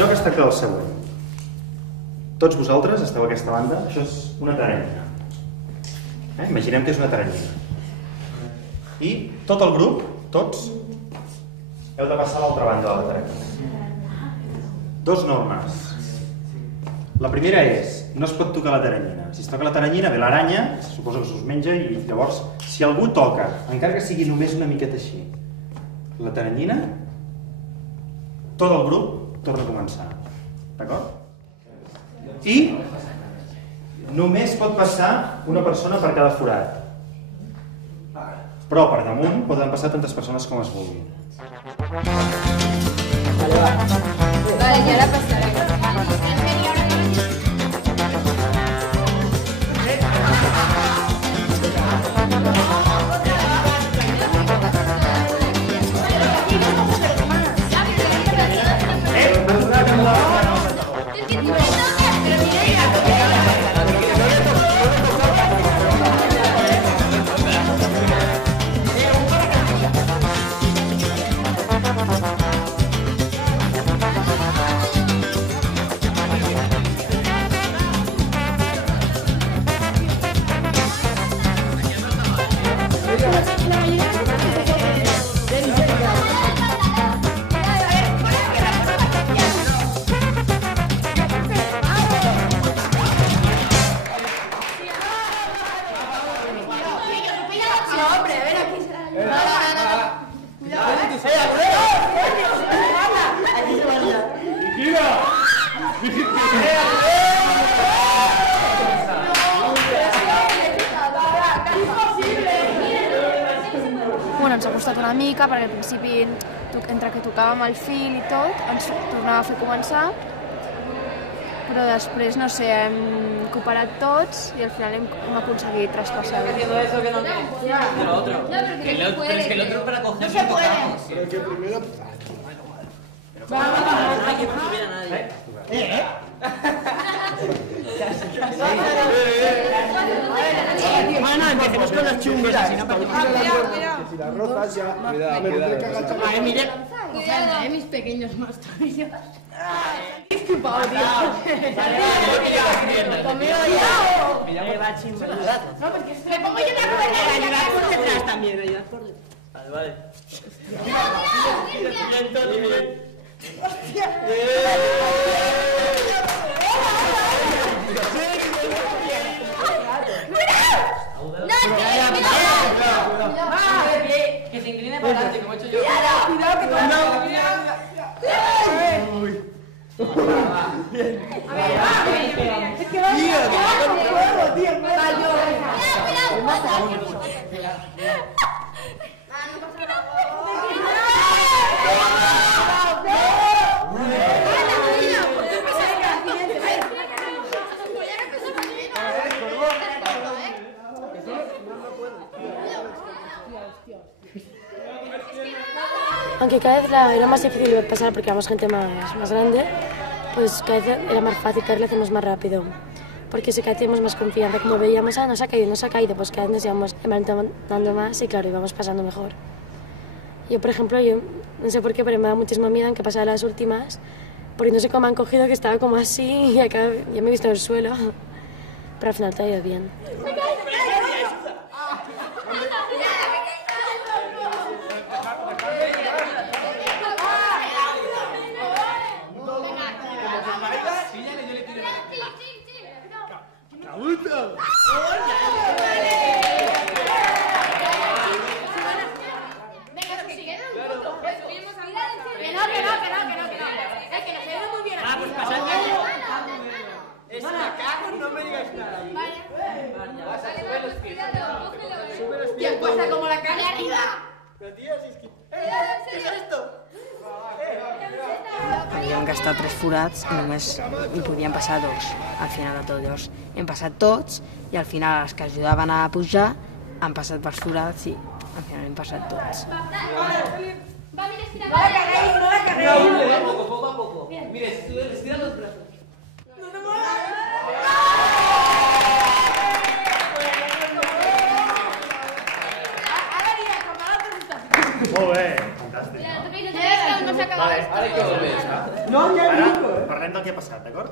joc es tracta del següent. Tots vosaltres esteu a aquesta banda, això és una taranyina. Imaginem que és una taranyina. I tot el grup, tots, heu de passar a l'altra banda de la taranyina. Dos normes. La primera és, no es pot tocar la taranyina. Si es toca la taranyina, ve l'aranya, se suposa que s'us menja i llavors, si algú toca, encara que sigui només una miqueta així, la taranyina, tot el grup torna a començar. D'acord? I només pot passar una persona per cada forat. Però per damunt poden passar tantes persones com es vulguin. Vale, ya la pasaré. Bueno, ens ha costat una mica perquè al principi, entre que tocàvem el fil i tot, ens tornava a fer començar, però després, no sé, hem cooperat tots i al final hem aconseguit traspassar. Pero es que el otro para coger no se puede. Pero que primero... Hay que no tuviera nadie. Bueno, empecemos con los chungos, así no pasa nada. Si la rozas ya... Cuidado. Mire. Cuidado, mis pequeños más tobillos. Disculpado, tío. Conmigo ya. Va, chimbo. No, porque me pongo yo la rueda. Ayudad por detrás también, ayudad por detrás. Vale, vale. ¡Hostia! Que se incline para adelante, como he hecho yo. Cuidado que te A ver, va. Es que va con fuego, tío. Aunque cada vez era más difícil pasar porque éramos gente más grande, pues cada vez era más fácil, cada vez lo hacemos más rápido. Porque sí que tenemos más confianza, como veíamos, no se ha caído, pues cada vez nos íbamos levantando más y claro, íbamos pasando mejor. Yo, por ejemplo, no sé por qué, pero me da muchísimo miedo en que pasara las últimas, porque no sé cómo me han cogido, que estaba como así y acá ya me he visto en el suelo, pero al final todo ha ido bien. Havíem gastat 3 forats i només hi podien passar 2 al final de tot. Llavors hem passat tots i al final els que ajudaven a pujar han passat pels forats i al final hem passat tots. Poco a poco. Mire, estira los brazos. Molt bé, fantàstic. Ara parlem del que ha passat, d'acord?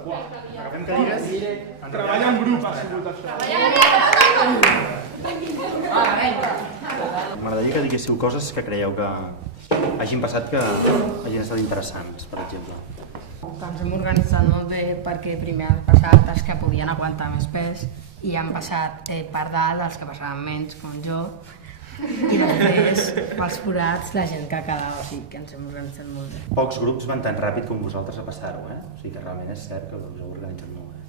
Agafem cadires. Treballar en grup ha sigut això. M'agradaria que diguéssiu coses que creieu que hagin passat que hagin estat interessants, per exemple. Ens hem organitzat molt bé perquè primer han passat els que podien aguantar més pes i han passat per dalt els que passaven menys, com jo, i després pels forats la gent que quedava, o sigui que ens hem organitzat molt bé. Pocs grups van tan ràpid com vosaltres a passar-ho, O sigui que realment és cert que us heu organitzat molt bé.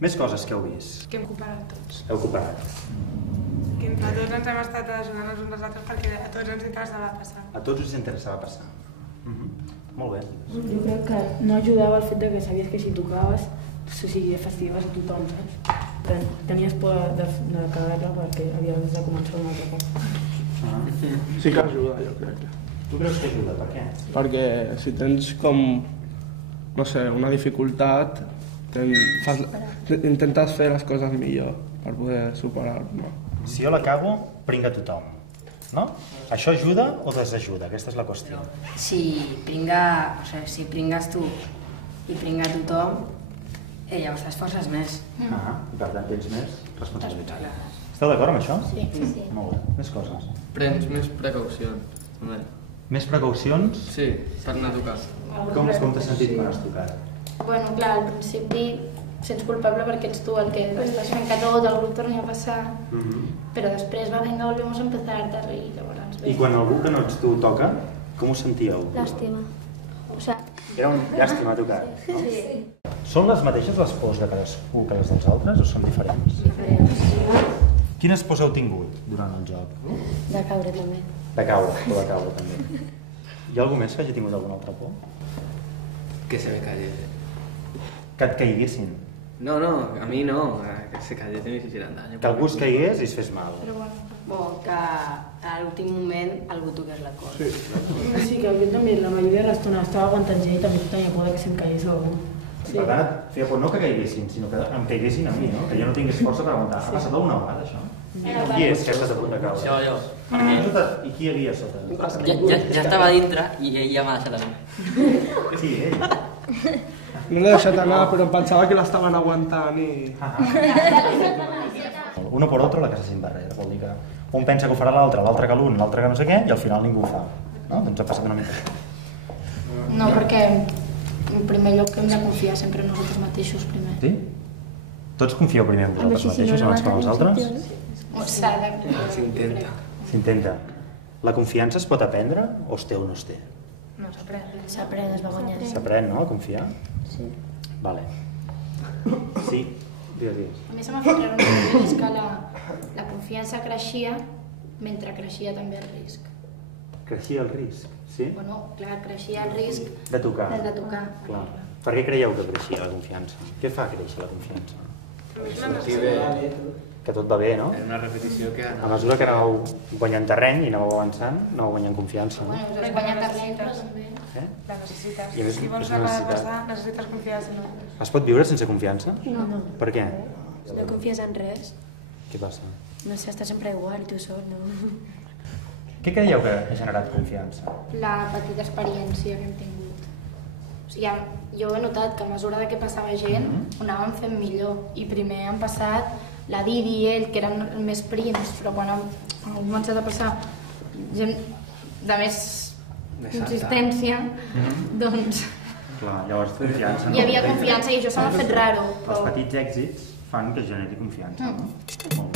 Més coses que heu vist. Que hem cooperat tots. Heu cooperat. Que entre tots ens hem estat ajudant els uns als altres perquè a tots ens interessava passar. A tots us interessava passar. Molt bé. Jo crec que no ajudava el fet que sabies que si tocaves, o sigui, fastigues a tothom, saps? Tenies por de cagar-la perquè havies de començar un altre cop. Sí que ajuda, jo crec. Tu creus que ajuda? Per què? Perquè si tens com, no sé, una dificultat, intentes fer les coses millor per poder superar-ho. Si jo la cago, pringa tothom. No? Això ajuda o desajuda? Aquesta és la qüestió. Si pringues tu i pringa tothom, llavors t'esforces més. I per tant tens més responsabilitat. Esteu d'acord amb això? Sí. Molt bé. Més coses. Prens més precaucions. Més precaucions? Sí, per anar a tocar. Com t'has sentit quan has tocat? Bueno, clar, al principi sents culpable perquè ets tu el que estàs fent que tot el grup torni a passar, però després venga, volvemos a empezar a reír, llavors bé. I quan algú que no ets tu toca, com us sentíeu? Làstima. O sea... Era un llàstima tocar, no? Sí. Són les mateixes les pors de cadascú que les dels altres o són diferents? Diferents. Quines pors heu tingut durant el joc? De caure també. De caure, o de caure també. Hi ha algú més que hagi tingut alguna altra por? Que se me cayese. Que et caiguessin. No, a mí no, que se cayese y me hicieran daño. Que algú es caigués i es fes mal. Que a l'últim moment algú toqués la cosa. Sí, que jo també la majoria de l'estona estava aguantant gent i també tenia por que se'm caigués algú. Per tant, et feia por no que caiguessin, sinó que em caiguessin a mi, no? Que jo no tingués força per aguantar. Ha passat alguna vegada, això? Qui és que ha estat a punt de caure? Jo. I qui hi havia sota? Ja estava dintre i ell ja m'ha deixat a mi. Sí, ell. No l'he deixat anar, però em pensava que l'estaven aguantant i... Uno por otro la casa sin barrera, vol dir que un pensa que ho farà l'altre, l'altre que l'un, l'altre que no sé què, i al final ningú ho fa. No? Doncs ha passat una mica. No, perquè en primer lloc hem de confiar sempre en nosaltres mateixos primer. Sí? Tots confieu primer en vosaltres mateixos abans que en els altres? S'intenta. S'intenta. La confiança es pot aprendre o es té o no es té? No, s'aprèn. S'aprèn, es va guanyar. S'aprèn, no, a confiar? Sí. Vale. Sí, digues. A mi se m'ha fet veure una mica que la confiança creixia mentre creixia també el risc. Creixia el risc, sí? Bueno, clar, creixia el risc De tocar. de tocar. Clar. Per què creieu que creixia la confiança? Què fa créixer la confiança? Sortir bé. Que tot va bé, no? Era una repetició que A anava... mesura que anàveu guanyant terreny i anàveu avançant, anàveu guanyant confiança, no? Bueno, has guanyat terreny, però també. La necessites. I a més, Si vols és una acabar de necessitat. passar, necessites confiar en nosaltres. Es pot viure sense confiança? No. Per què? No confies en res. Què passa? No sé, estàs sempre igual i tu sol, no? Què creieu que ha generat confiança? La petita experiència que hem tingut. O sigui, jo he notat que a mesura que passava gent ho anàvem fent millor. I primer han passat la Didi i ell, que eren més prims, però quan han començat a passar gent de més consistència, doncs Clar, llavors confiança, no? hi havia confiança i això se m'ha fet raro. Els petits èxits fan que generi confiança, no? Molt bé.